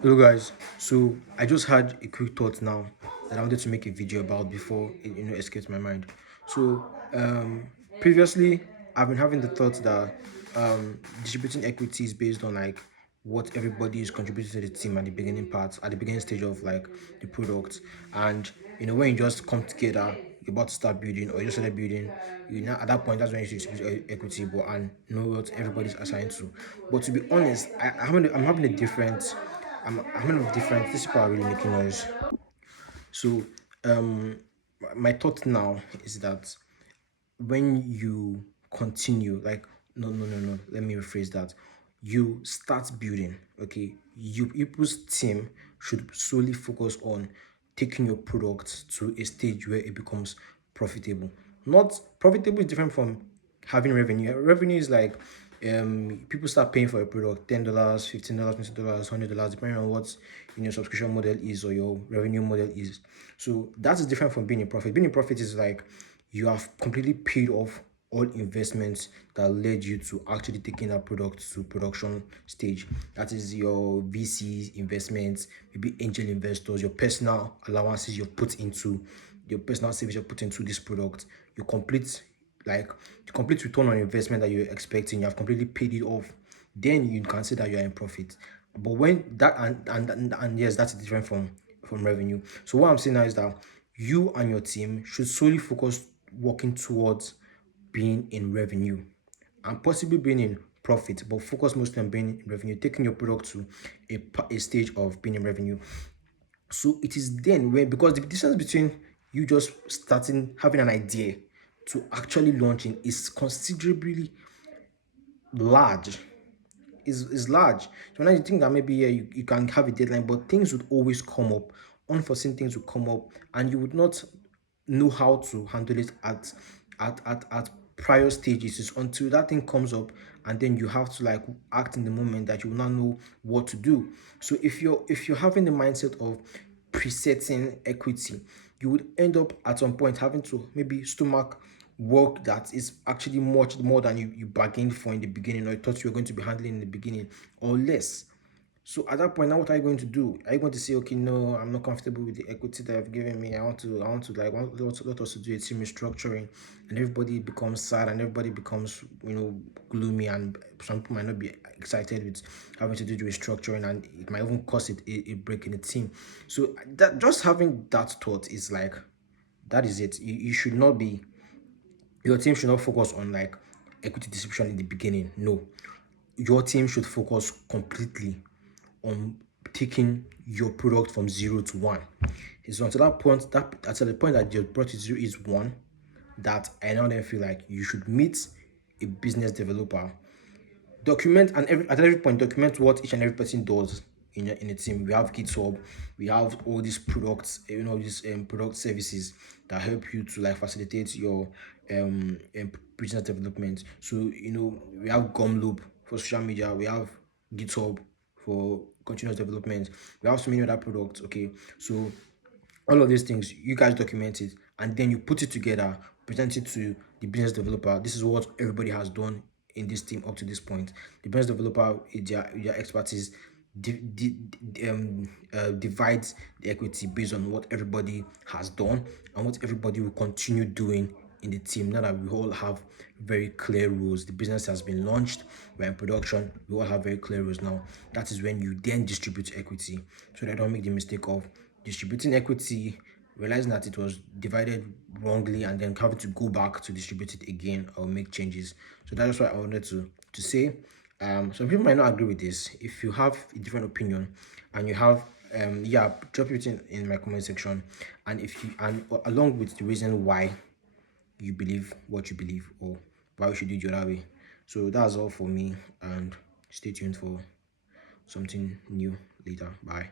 Hello guys, so I just had a quick thought now that I wanted to make a video about before it escaped my mind. So previously I've been having the thought that distributing equity is based on like what everybody is contributing to the team at the beginning part, at the beginning stage of like the product. And when you just come together, you're about to start building or you just started building, at that point that's when you should distribute equity, but and know what everybody's assigned to. But to be honest, I'm having a different I'm having a different. These people are really making noise. So my thought now is that when you continue, like, no, let me rephrase that. You start building, okay? You people's team should solely focus on taking your product to a stage where it becomes profitable. Not profitable is different from having revenue. Revenue is like people start paying for a product, $10, $15, $20, $100, depending on what your subscription model is or your revenue model is. So that is different from being a profit. Being a profit is like you have completely paid off all investments that led you to actually taking that product to production stage. That is your VCs investments, maybe angel investors, your personal allowances you've put into your personal savings you've put into this product. You complete like the complete return on investment that you're expecting, you have completely paid it off, then you can say that you're in profit. But when that and yes, that's different from revenue. So what I'm saying now is that you and your team should solely focus working towards being in revenue and possibly being in profit, but focus mostly on being in revenue, taking your product to a stage of being in revenue. So it is then when, because the distance between you just starting having an idea to actually launching is considerably large. Is large. So now you think that maybe yeah, you can have a deadline, but things would always come up. Unforeseen things would come up, and you would not know how to handle it at prior stages. It's until that thing comes up, and then you have to like act in the moment that you will not know what to do. So if you're having the mindset of presetting equity, you would end up at some point having to maybe stomach work that is actually much more than you bargained for in the beginning or you thought you were going to be handling in the beginning or less. So at that point, now what are you going to do? Are you going to say, okay, no, I'm not comfortable with the equity that I've given me. I want to like let us to do a team restructuring, and everybody becomes sad and everybody becomes gloomy, and some people might not be excited with having to do the restructuring, and it might even cause it a break in the team. So that just having that thought is like that is it. You should not be your team should not focus on like equity distribution in the beginning. No, your team should focus completely on taking your product from 0 to 1. It's until that point at the point that your product is 0 is 1 that I now then feel like you should meet a business developer, document, and at every point document what each and every person does in a team. We have GitHub, we have all these products, these product services that help you to like facilitate your business development. So we have Gumloop for social media, we have GitHub for continuous development, we have so many other products. Okay, so all of these things you guys document it and then you put it together, present it to the business developer. This is what everybody has done in this team up to this point. The business developer with their expertise divides the equity based on what everybody has done and what everybody will continue doing in the team. Now that we all have very clear rules, the business has been launched, we're in production, we all have very clear rules now. That is when you then distribute equity, so that I don't make the mistake of distributing equity, realizing that it was divided wrongly, and then having to go back to distribute it again or make changes. So that's what I wanted to say. Some people might not agree with this. If you have a different opinion and you have yeah, drop it in my comment section, and if you and along with the reason why you believe what you believe or why we should do it the other way. So that's all for me, and stay tuned for something new later. Bye.